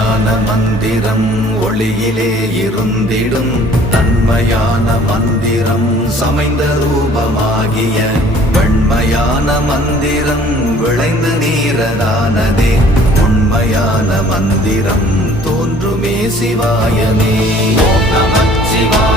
உண்மையான மந்திரம் ஒளியிலே இருந்திடும் தன்மையான மந்திரம் சமைந்த ரூபமாகிய வெண்மையான மந்திரம் விளைந்து நீரதானதே உண்மையான மந்திரம் தோன்றுமே சிவாயமே. ஓம் நமச்சிவாய.